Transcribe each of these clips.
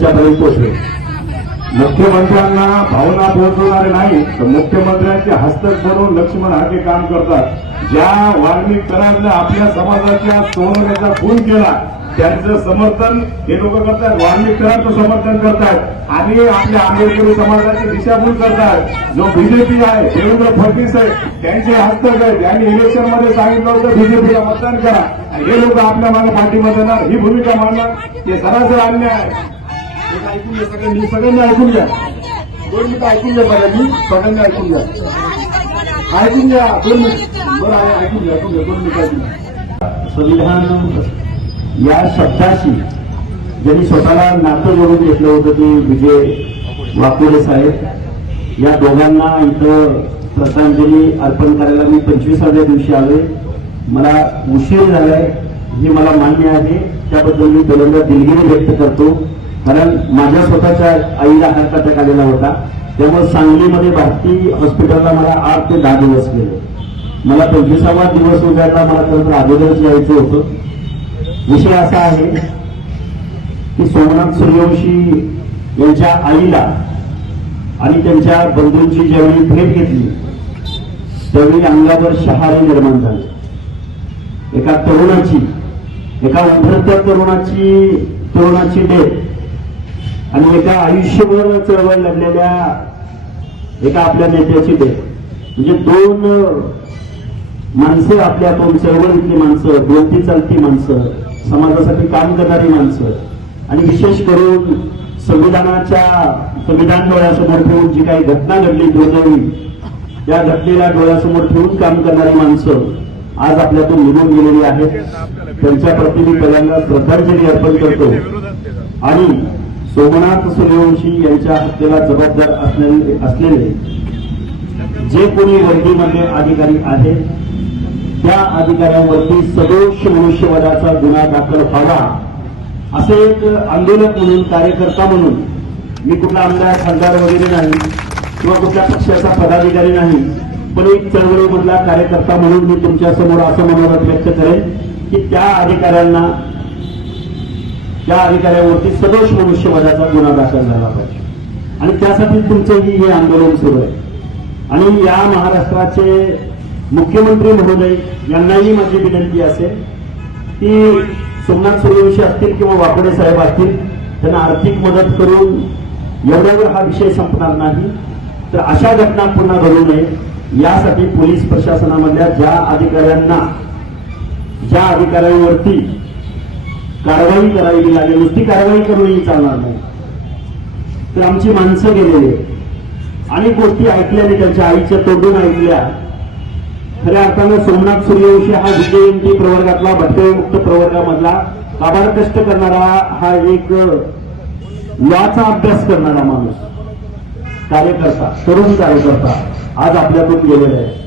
त्यांच्यापर्यंत पोहोचले. मुख्यमंत्र्यांना भावना पोहोचवणारे नाही तर मुख्यमंत्र्यांचे हस्तक बनवून लक्ष्मण हाके काम करतात. ज्या वाल्मिक कराडनं आपल्या समाजाच्या सोनवण्याचा खून केला त्यांचं समर्थन हे लोक करतात वाल्मिक कराडचं समर्थन करतात. आणि आपल्या आंबेडकरी समाजाची दिशाभूल करतात. जो बीजेपी आहे देवेंद्र फडणवीस आहे त्यांचे हस्तक आहेत. त्यांनी इलेक्शनमध्ये सांगितलं होतं बीजेपीला मतदान करा. हे लोक आपल्या मागे पाठीमध्ये येणार ही भूमिका मांडणार ते सरासर अन्याय आहे. ऐकून घ्या सगळ्यांनी सगळ्यांनी ऐकून घ्या. दोन मिनिटं ऐकून घ्या सगळ्यांनी सगळ्यांनी ऐकून घ्या. ऐकून घ्या दोन मिनिट. बरं आहे ऐकून घ्या ऐकून घ्या दोन मिनिटं ऐकून घ्या. संविधान या शब्दाशी ज्यांनी स्वतःला नातं जोडून घेतलं होतं ते विजय वाकोडे साहेब या दोघांना इथं श्रद्धांजली अर्पण करायला मी पंचवीसाव्या दिवशी आलोय. मला उशीर झालाय हे मला मान्य आहे. त्याबद्दल मी पहिल्यांदा दिलगिरी व्यक्त करतो. कारण माझ्या स्वतःच्या आईला हार्ट अटॅक आलेला होता. त्यामुळे सांगलीमध्ये भारती हॉस्पिटलला मला आठ ते दहा दिवस गेले. मला पंचवीसावा दिवस उजाडला मला खरंतर अगोदरच यायचं होतं. विषय असा आहे की सोमनाथ सूर्यवंशी यांच्या आईला आणि त्यांच्या बंधूंची ज्यावेळी भेट घेतली त्यावेळी अंगावर शहारे निर्माण झाले. एका तरुणाची एका उभरत्या तरुणाची तरुणाची डेथ आणि एका आयुष्यभर चळवळ लढलेल्या एका आपल्या नेत्याची भेट. म्हणजे दोन माणसं आपल्या दोन चळवळीतली माणसं बोलती चालती माणसं समाजासाठी काम करणारी माणसं. आणि विशेष करून संविधानाच्या संविधान डोळ्यासमोर ठेवून जी काही घटना घडली दुर्दैवी त्या घटनेला डोळ्यासमोर ठेवून काम करणारी माणसं आज आपल्यातून निघून गेलेली आहेत. त्यांच्या प्रती मी पहिल्यांदा श्रद्धांजली अर्पण करतो. आणि सोमनाथ सूर्यवंशी यांच्या हत्येला जबाबदार असलेले जे कोणी वर्दीमध्ये अधिकारी आहेत त्या अधिकाऱ्यांवरती सदोष मनुष्यवादाचा गुन्हा दाखल व्हावा असे एक आंदोलक म्हणून कार्यकर्ता म्हणून मी कुठला आमदार खासदार वगैरे नाही किंवा कुठल्या पक्षाचा पदाधिकारी नाही पण एक चळवळीमधला कार्यकर्ता म्हणून मी तुमच्यासमोर असं मनोरथ व्यक्त करेन की त्या अधिकाऱ्यांना त्या अधिकाऱ्यावरती सदोष मनुष्यवधाचा गुन्हा दाखल झाला पाहिजे. आणि त्यासाठी तुमचंही हे आंदोलन सुरू आहे. आणि या महाराष्ट्राचे मुख्यमंत्री महोदय यांनाही माझी विनंती असेल की सोमनाथ सूर्यवंशी असतील किंवा वाकडे साहेब असतील त्यांना आर्थिक मदत करून एवढ्यावर हा विषय संपणार नाही. तर अशा घटना पुन्हा घडू नये. यासाठी पोलीस प्रशासनामधल्या ज्या अधिकाऱ्यांना ज्या अधिकाऱ्यांवरती कारवाई करावी लागेल. नुसती कारवाई करूनही चालणार नाही. तर आमची माणसं गेलेली अनेक गोष्टी ऐकल्याने त्यांच्या आईच्या तोंडून ऐकल्या. खऱ्या अर्थानं सोमनाथ सूर्यवंशी हा विजयंती प्रवर्गातला भटकमुक्त प्रवर्गामधला काबाड कष्ट करणारा हा एक लॉचा अभ्यास करणारा माणूस. कार्यकर्ता तरुण कार्यकर्ता आज आपल्यातून गेलेला आहे.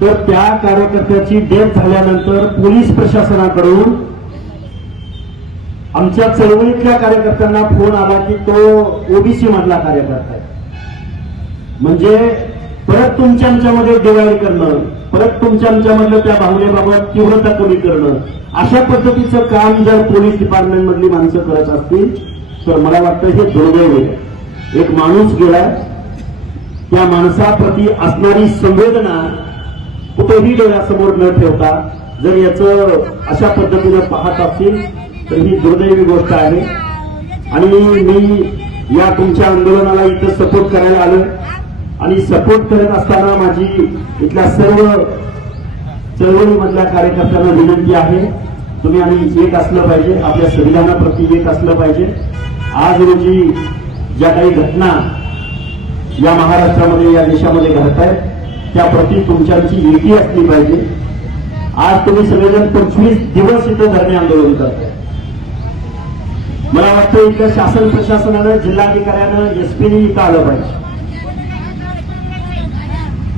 तर त्या कार्यकर्त्याची डेथ झाल्यानंतर पोलीस प्रशासनाकडून आमच्या चळवळीतल्या कार्यकर्त्यांना फोन आला की तो ओबीसी मधला कार्यकर्ता आहे. म्हणजे परत तुमच्या आमच्यामध्ये डिवाईड करणं परत तुमच्या आमच्यामधलं त्या भावनेबाबत तीव्रता कमी करणं अशा पद्धतीचं काम जर पोलीस डिपार्टमेंटमधली माणसं करत असतील तर मला वाटतं हे दुर्दैव आहे. एक माणूस गेला त्या माणसाप्रती असणारी संवेदना कुठेही डोळ्यासमोर न ठेवता जर याचं अशा पद्धतीनं पाहत असतील तर ही दुर्दैवी गोष्ट आहे. आणि मी या तुमच्या आंदोलनाला इथं सपोर्ट करायला आलो आणि सपोर्ट करत असताना माझी इथल्या सर्व चळवळीमधल्या कार्यकर्त्यांना विनंती आहे. तुम्ही आम्ही एक असलं पाहिजे. आपल्या संविधानाप्रती एक असलं पाहिजे. आज रोजी ज्या काही घटना या महाराष्ट्रामध्ये या देशामध्ये घडत आहेत त्याप्रती तुमच्याची एकी असली पाहिजे. आज तुम्ही सगळेजण पंचवीस दिवस इथं धरणे आंदोलन करताय. मला वाटतं इथं शासन प्रशासनानं जिल्हाधिकाऱ्यानं एसपीने इथं आलं पाहिजे.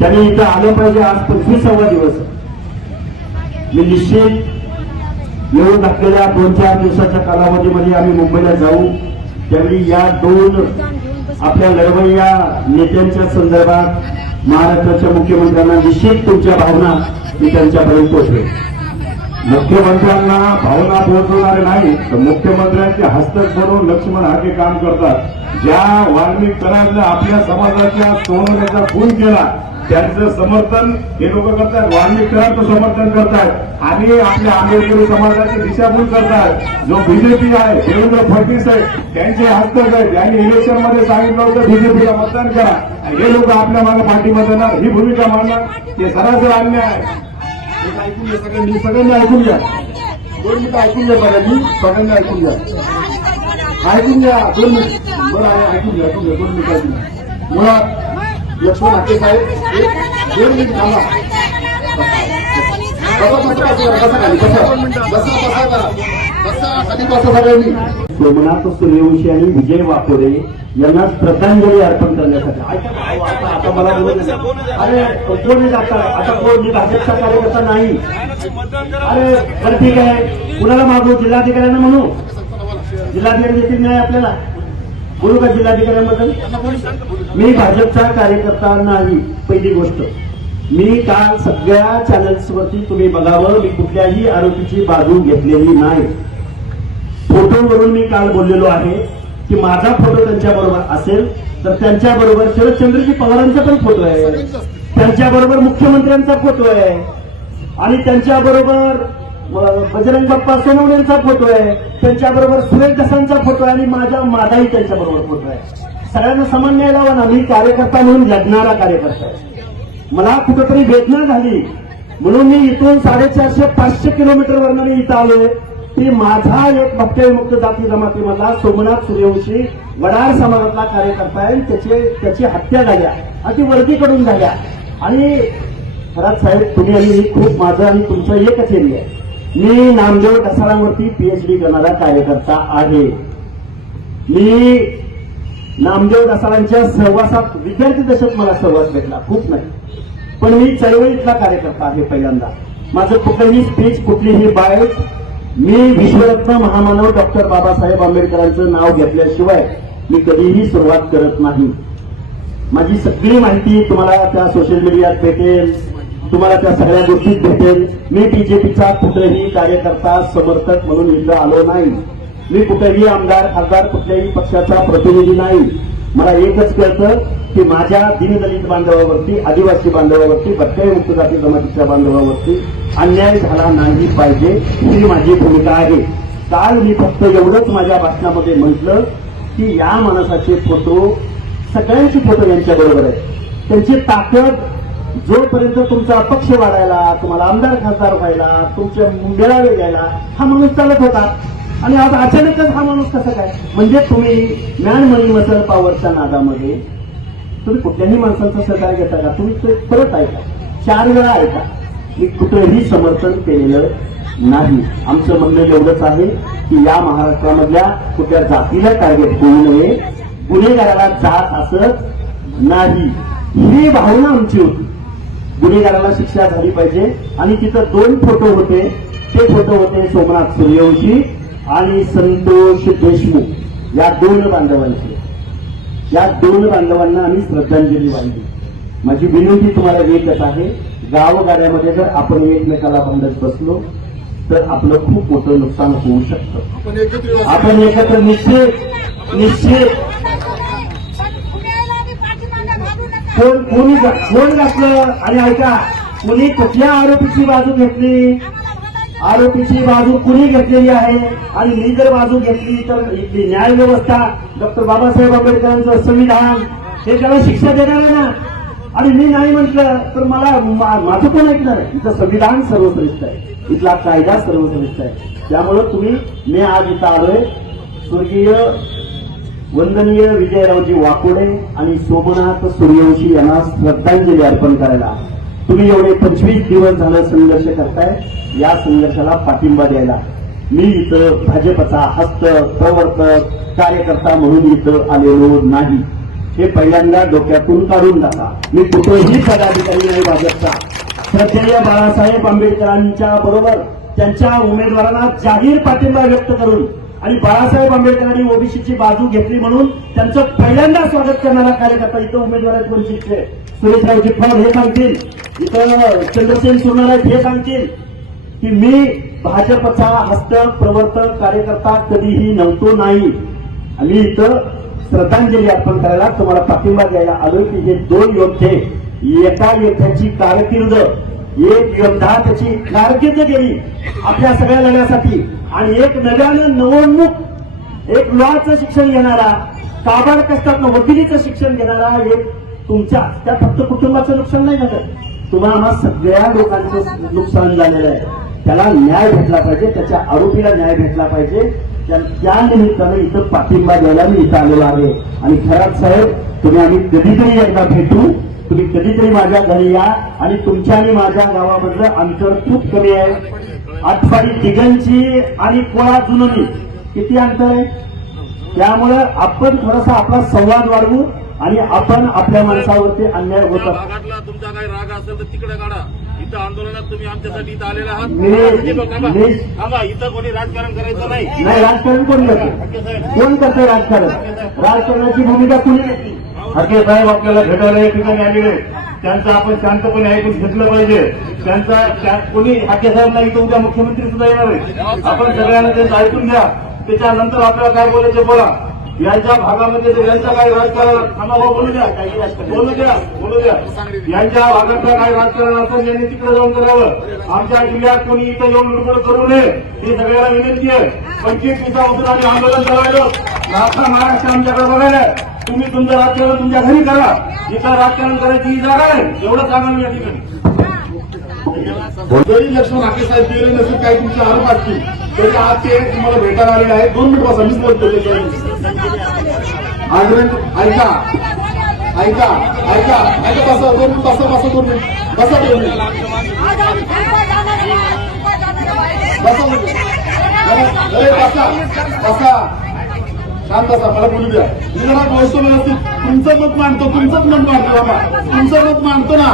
त्यांनी इथं आलं पाहिजे आज पंचवीसावा दिवस. मी निश्चित येऊन टाकलेल्या दोन चार दिवसाच्या कालावधीमध्ये आम्ही मुंबईला जाऊ. त्यावेळी या दोन आपल्या लढवय्या नेत्यांच्या संदर्भात महाराष्ट्राच्या मुख्यमंत्र्यांना निश्चित तुमच्या भावना मी त्यांच्यापर्यंत पोहोचवेल मुख्यमंत्र्यांना भावना पोहोचवणारे नाही तर मुख्यमंत्र्यांचे हस्तक बनवून लक्ष्मण हाके काम करतात. ज्या वाल्मिक कराडनं आपल्या समाजाच्या सोनवण्याचा खून केला त्यांचं समर्थन हे लोक करतात. वाल्मिक समर्थन करतात. आणि आपल्या आंबेडकरी समाजाची दिशाभूल करतात. जो बीजेपी आहे देवेंद्र फडणवीस आहे त्यांचे हस्तक आहे त्यांनी इलेक्शनमध्ये सांगितलं होतं बीजेपीला मतदान करा. आणि हे लोक आपल्या मागे पाठीमध्ये ही भूमिका मांडणार. हे सरासर अन्याय आहे. ऐकून घ्या सगळ्यांनी सगळ्यांनी ऐकून घ्या. दोन मिनिटं ऐकून घ्या सगळ्यांनी सगळ्यांनी ऐकून घ्या. ऐकून घ्या दोन मिनिट. बरं आहे ऐकून घ्या ऐकून घ्या दोन ऐकून घ्या. मुळात लक्ष्मण हाके साहेब दोन मिनिट थांबा. सोमनाथ सूर्यवंशी आणि विजय वाकोरे यांना श्रद्धांजली अर्पण करण्यासाठी. ऐका. आता मला अरे कोण जातात आता कोण? मी भाजपचा कार्यकर्ता नाही. अरे बरं ठीक आहे. कुणाला मागू? जिल्हाधिकाऱ्यांना म्हणू? जिल्हाधिकारी देतील नाही आपल्याला? बोलू का जिल्हाधिकाऱ्यांबद्दल? मी भाजपचा कार्यकर्ता नाही पहिली गोष्ट. मी काल सगळ्या चॅनल्सवरती तुम्ही बघावं मी कुठल्याही आरोपीची बाजू घेतलेली नाही. फोटोवरून मी काल बोललेलो आहे की माझा फोटो त्यांच्याबरोबर असेल तर त्यांच्याबरोबर शरदचंद्रजी पवारांचा पण फोटो आहे. त्यांच्याबरोबर मुख्यमंत्र्यांचा फोटो आहे. आणि त्यांच्याबरोबर बजरंग बाप्पा सोनवणे यांचा फोटो आहे. त्यांच्याबरोबर सुरेश दसांचा फोटो आहे आणि माझा माझाही त्यांच्याबरोबर फोटो आहे. सगळ्यांना समान न्याय लावा ना. मी कार्यकर्ता म्हणून लढणारा कार्यकर्ता आहे. मला कुठेतरी वेदना झाली. म्हणून मी इथून साडेचारशे पाचशे किलोमीटर मी इथं आलोय. की माझा एक भक्तविमुक्त जाती जमातीमधला सोमनाथ सूर्यवंशी वडार समाजातला कार्यकर्ता आहे. आणि त्याचे त्याची हत्या झाल्या. आणि ती वर्दीकडून झाल्या. आणि खरात साहेब तुम्ही आणि खूप माझं आणि तुमचं एकच एरिया आहे. मी नामदेव ढसाळावरती पीएचडी करणारा कार्यकर्ता आहे. मी नामदेव ढसाळांच्या सहवासात विद्यार्थी दशेत मला सहवास भेटला खूप नाही. पण मी चळवळीतला कार्यकर्ता आहे पहिल्यांदा. माझं कुठलंही स्पीच कुठलीही बायट मी विश्वरत्न महामानव डॉक्टर बाबासाहेब आंबेडकरांचं नाव घेतल्याशिवाय मी कधीही सुरुवात करत नाही. माझी सगळी माहिती तुम्हाला त्या सोशल मीडियात भेटेल तुम्हाला त्या सगळ्या गोष्टीत भेटेल. मी बीजेपीचा कुठलाही कार्यकर्ता समर्थक म्हणून इथं आलो नाही. मी कुठेही आमदार खासदार कुठल्याही पक्षाचा प्रतिनिधी नाही. मला एकच कळतं की माझ्या दिनदलित बांधवावरती आदिवासी बांधवावरती भटकरी मुक्त जाती जमातीच्या बांधवावरती अन्याय झाला नाही पाहिजे ही माझी भूमिका आहे. काल मी फक्त एवढंच माझ्या भाषणामध्ये म्हटलं की या माणसाचे फोटो सगळ्यांचे फोटो यांच्याबरोबर आहेत. त्यांची ताकद जोपर्यंत तुमचा पक्ष वाढायला तुम्हाला आमदार खासदार व्हायला तुमच्या मेळावे घ्यायला हा माणूस चालत होता. आणि आज अचानकच हा माणूस कसा काय? म्हणजे तुम्ही मॅन मनी मसल पॉवरच्या नादामध्ये तुम्ही कुठल्याही माणसांचा सहकार्य घेता का? तुम्ही ते परत ऐका. चार वेळा ऐका. मी कुठेही समर्थन केलेलं नाही. आमचं म्हणणं एवढंच आहे की या महाराष्ट्रामधल्या कुठल्या जातीला टार्गेट होऊ नये. गुन्हेगाराला जात असत नाही. ही भावना आमची होती. गुन्हेगाराला शिक्षा झाली पाहिजे. आणि तिथं दोन फोटो होते. ते फोटो होते सोमनाथ सूर्यवंशी आणि संतोष देशमुख या दोन बांधवांचे. या दोन बांधवांना आम्ही श्रद्धांजली वाहिली. माझी विनंती तुम्हाला एकच आहे गावगाड्यामध्ये जर आपण एकमेकाला भांडत बसलो तर आपलं खूप मोठं नुकसान होऊ शकतं. आपण एकत्र निश्चित निश्चित. कोण कोणी कोण घातलं? आणि ऐका कोणी कुठल्या आरोपीची बाजू घेतली? आरोपीची बाजू कुणी घेतलेली आहे आणि मी जर बाजू घेतली तर इथली न्याय व्यवस्था डॉक्टर बाबासाहेब आंबेडकरांचं संविधान हे त्याला शिक्षा देणार आहे ना आणि मी नाही म्हटलं तर मला माझं पण ऐकणार आहे. इथं संविधान सर्वश्रेष्ठ आहे. इथला कायदा सर्वश्रेष्ठ आहे. त्यामुळं तुम्ही मी आज इथं आलोय. स्वर्गीय वंदनीय विजयरावजी वाकोडे आणि सोमनाथ सूर्यवंशी यांना श्रद्धांजली अर्पण करायला. तुम्ही एवढे पंचवीस दिवस झालं संघर्ष करताय या संघर्षाला पाठिंबा द्यायला. मी इथं भाजपचा हस्त प्रवर्तक कार्यकर्ता म्हणून इथं आलेलो नाही. हे पहिल्यांदा डोक्यातून काढून टाका. मी कुठेही पदाधिकारी नाही भाजपचा. श्रद्धेय बाळासाहेब आंबेडकरांच्या बरोबर त्यांच्या उमेदवारांना जाहीर पाठिंबा व्यक्त करून आणि बाळासाहेब आंबेडकरांनी ओबीसीची बाजू घेतली म्हणून त्यांचं पहिल्यांदा स्वागत करणारा कार्यकर्ता इथं उमेदवार आहेत वंचितचे सुरेशराव जिप्पाड हे सांगतील. इथं चंद्रसेन सुरणार आहेत हे सांगतील. की मी भाजपचा हस्तक प्रवर्तक कार्यकर्ता कधीही नव्हतो नाही. आणि इथं श्रद्धांजली अर्पण करायला तुम्हाला पाठिंबा द्यायला आलो की हे दोन योद्धे एका योद्ध्याची कारकीर्द एक योद्धा त्याची कारकीर्द गेली आपल्या सगळ्या लढ्यासाठी. आणि एक नव्यानं नवोन्मुख एक लॉचं शिक्षण घेणारा काबाड कष्टात वकिलीचं शिक्षण घेणारा एक तुमच्या त्या फक्त कुटुंबाचं नुकसान नाही झालं. तुम्हाला आम्हा सगळ्या लोकांचं नुकसान झालेलं आहे. त्याला न्याय भेटला पाहिजे त्याच्या आरोपीला न्याय भेटला पाहिजे. त्या त्या निमित्तानं इथं पाठिंबा द्यायला मी इथं आलेलो आहे. आणि खराब साहेब तुम्ही आम्ही कधीतरी एकदा भेटू. तुम्ही कधीतरी माझ्या घरी या. आणि तुमच्या आणि माझ्या गावामधलं अंतर खूप कमी आहे आठवाडी दिगंची आणि कोळा जुनोनी किती अंतर आहे त्यामुळं आपण थोडासा आपला संवाद वाढवू आणि आपण आपल्या माणसावरती अन्याय होता तुमचा काही राग असेल तर तिकडे काढा इथं आंदोलनात तुम्ही आमच्यासाठी इथं आलेला आहात हे इथं कोणी राजकारण करायचं नाही नाही राजकारण कोण करते कोण करते राजकारण राजकारणाची भूमिका कुणी घेतली हाके साहेब आपल्याला भेटायला या ठिकाणी आलेले त्यांचं आपण शांतपणे ऐकून घेतलं पाहिजे. त्यांचा कोणी हाके साहेब नाही तर उद्या मुख्यमंत्री सुद्धा येणार आहे. आपण सगळ्यांना त्यांचं ऐकून घ्या. त्याच्यानंतर आपल्याला काय बोलायचं बोला. यांच्या भागामध्ये यांचा काय राजकारण? थांबा बोलू द्या. बोलू द्या बोलू द्या. यांच्या भागातलं काय राजकारण असेल यांनी तिकडे जाऊन करावं. आमच्या जिल्ह्यात कोणी इथं येऊन लुकड करू नये ही सगळ्याला विनंती आहे. पंचवीस दिवसा उतरून आम्ही आंदोलन करायलो महाराष्ट्र आमच्याकडे बघायला तुम्ही तुमचं राजकारण तुमच्या घरी करा. जिथं राजकारण करायची ही जागा आहे. एवढं सांगा मी या ठिकाणी. जरी लक्ष्मण हाके साहेब गेले नसेल काही तुमचे आरोप असतील तरी आज ते तुम्हाला भेटायला आलेले आहेत. दोन मिनिट बसा मीच बोलतो ऐका. ऐका ऐका ऐका बसा दोन मिनिट बसा बसा दोन मिनिट. बसा दोन मिनिट. बसा बसा बसा. शांत बसा मला बोलू द्या. मी जरा बोलतो व्यवस्थित. तुमचं मत मानतो तुमचंच मत मानतो बाबा. तुमचं मत मानतो ना.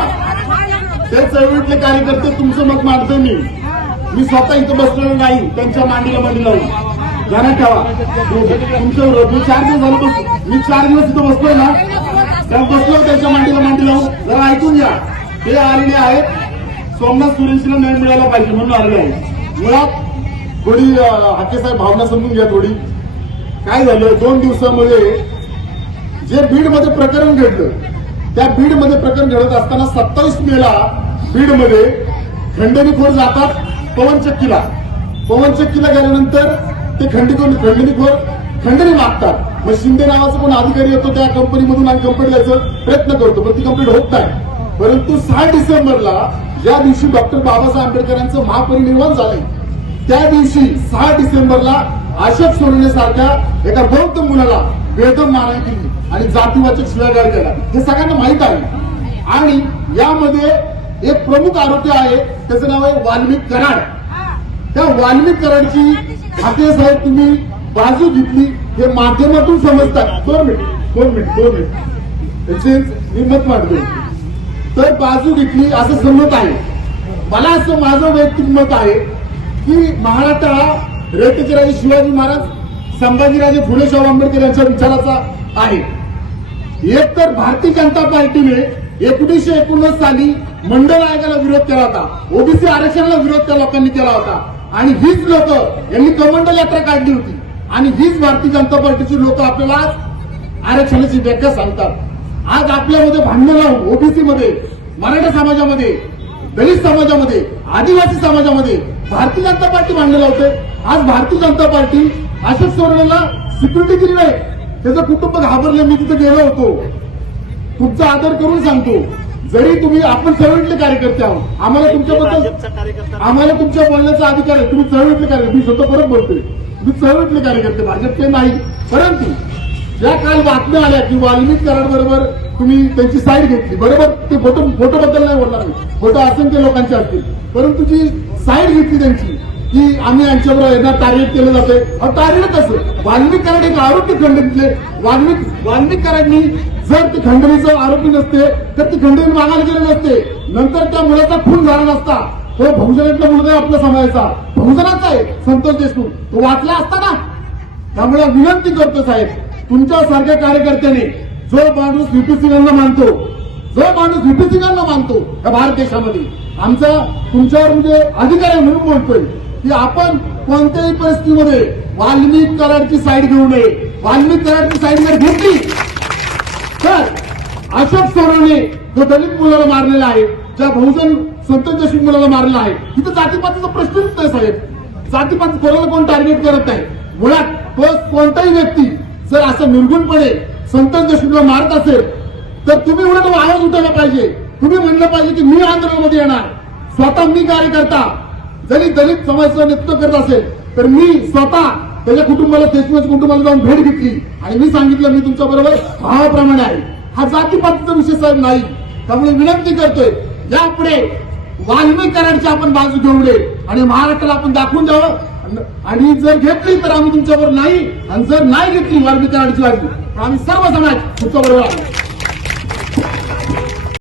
ते चळवळीतले कार्यकर्ते तुमचं मत मांडतो मी. मी स्वतः इथं बसलेलो नाही त्यांच्या मांडीला मांडी लावून. ध्यानात ठेवा. तुमच्या मी चार दिवस झालो बस मी चार दिवस इथं बसलोय ना. त्या बसलो त्यांच्या मांडीला मांडी लावून. जरा ऐकून घ्या. हे आलेले आहेत. सोमनाथ सुरेशला न्याय मिळायला पाहिजे म्हणून आलेले आहे मुळात थोडी हाके साहेब भावना समजून घ्या थोडी. काय झालं? दोन दिवसामध्ये जे बीडमध्ये प्रकरण घडलं त्या बीडमध्ये प्रकरण घडत असताना सत्तावीस मेला बीडमध्ये खंडणीखोर जातात पवनचक्कीला पवनचक्कीला गेल्यानंतर ते खंडीखोर खंडणीखोर खंडणी मागतात. मग शिंदे नावाचा कोण अधिकारी येतो त्या कंपनीमधून आणि कंपनी द्यायचा प्रयत्न करतो पण ती कंप्लीट होत नाही. परंतु सहा डिसेंबरला ज्या दिवशी डॉक्टर बाबासाहेब आंबेडकरांचं महापरिनिर्वाण झालंय त्या दिवशी सहा डिसेंबरला अशोक सोनवणे सारख्या एका बौद्ध मुलाला बेदम मारहाण केली आणि जातीवाचक शिवागार केला हे सगळ्यांना माहीत आहे. आणि यामध्ये एक प्रमुख आरोपी आहे त्याचं नाव आहे वाल्मिक कराड. त्या वाल्मिक कराडची ठाकरे साहेब तुम्ही बाजू घेतली हे माध्यमातून समजतात. दोन मिनिट दोन मिनिट दोन मिनिट. त्याचे मी मत मांडतो तर बाजू घेतली असं समजत आहे. मला असं माझं वैयक्तिक मत आहे की महाराष्ट्र हा रयतेचे राजे शिवाजी महाराज संभाजीराजे फुले शाहू आंबेडकर यांच्या विचाराचा आहे. एक तर भारतीय जनता पार्टीने एकोणीसशे एकोणनव्वद साली मंडळ आयोगाला विरोध केला होता. ओबीसी आरक्षणाला विरोध त्या लोकांनी केला होता. आणि हीच लोक यांनी कमंडल यात्रा काढली होती. आणि हीच भारतीय जनता पार्टीची लोक आपल्याला आज आरक्षणाची व्याख्या सांगतात. आज आपल्यामध्ये भांडणं लावून ओबीसी मध्ये मराठा समाजामध्ये दलित समाजामध्ये आदिवासी समाजामध्ये भारतीय जनता पार्टी भांडण लावते. आज भारतीय जनता पार्टी अशोक सोरेनला सिक्युरिटी दिली नाही. त्याचं कुटुंब घाबरलं मी तिथे गेलो होतो. तुमचा आदर करून सांगतो. जरी तुम्ही आपण चळवळीतले कार्यकर्ते आहोत. आम्हाला तुमच्याबद्दल आम्हाला तुमच्या बोलण्याचा अधिकार आहे. तुम्ही चळवळीतले कार्यकर्ते मी स्वतः परत बोलतोय. तुम्ही चळवळीतले कार्यकर्ते भाजपचे नाही. परंतु ज्या काल बातम्या आल्या की वाल्मिक कराड बरोबर तुम्ही त्यांची साईड घेतली. बरोबर ते फोटो फोटो बद्दल नाही बोलणार मी. फोटो असंख्य लोकांचे असतील. परंतु जी साईड घेतली त्यांची की आम्ही यांच्यावर यांना टार्गेट केलं जाते टार्गेट कसं? वाल्मिक कराड खंडितले आरोपी वाल्मिक वाल्मिक कराडनी जर ते खंडणीचं आरोपी नसते तर ती खंडणी मागायला गेले नसते. नंतर त्या मुलाचा खून झाला नसता. तो बहुजनातला मुलगा आहे आपल्या समाजाचा. बहुजनाचा आहे संतोष देशमुख. तो वाचला असता ना? त्यामुळे विनंती करतो साहेब तुमच्यासारख्या कार्यकर्त्याने जो माणूस व्हीपी सिंगांना मानतो जो माणूस व्हीपी सिंगांना मानतो या भारत देशामध्ये आमचा तुमच्यावर म्हणजे अधिकार आहे म्हणून बोलतोय. की आपण कोणत्याही परिस्थितीमध्ये वाल्मिक कराडची साईड घेऊ नये. वाल्मिक कराडची साईड जर घेतली तर अशोक सोनवणे जो दलित मुलाला मारलेला आहे ज्या बहुजन संत जशी मुलाला मारलेला आहे तिथं जातीपातीचा प्रश्नच नाही साहेब. जातीपात कोणाला कोण टार्गेट करत नाही? मुळात तो कोणताही व्यक्ती जर असं निर्गुणपणे संत देशमुखला मारत असेल तर तुम्ही उलट आवाज उठवला पाहिजे. तुम्ही म्हणलं पाहिजे की मी आंदोलनामध्ये येणार. स्वतः मी कार्यकर्ता. जरी दलित समाजाचं नेतृत्व करत असेल तर मी स्वतः त्याच्या कुटुंबाला देशमुख कुटुंबाला जाऊन भेट घेतली. आणि मी सांगितलं मी तुमच्या बरोबर भावाप्रमाणे आहे. हा जातीपातीचा विषय साहेब नाही. त्यामुळे विनंती करतोय यापुढे वाल्मिक कराडची आपण बाजू घेऊ नये. आणि महाराष्ट्राला आपण दाखवून द्यावं. आणि जर घेतली तर आम्ही तुमच्याबरोबर नाही आणि जर नाही घेतली वाल्मिक कराडची बाजू तर आम्ही सर्व समाज तुमच्याबरोबर आहे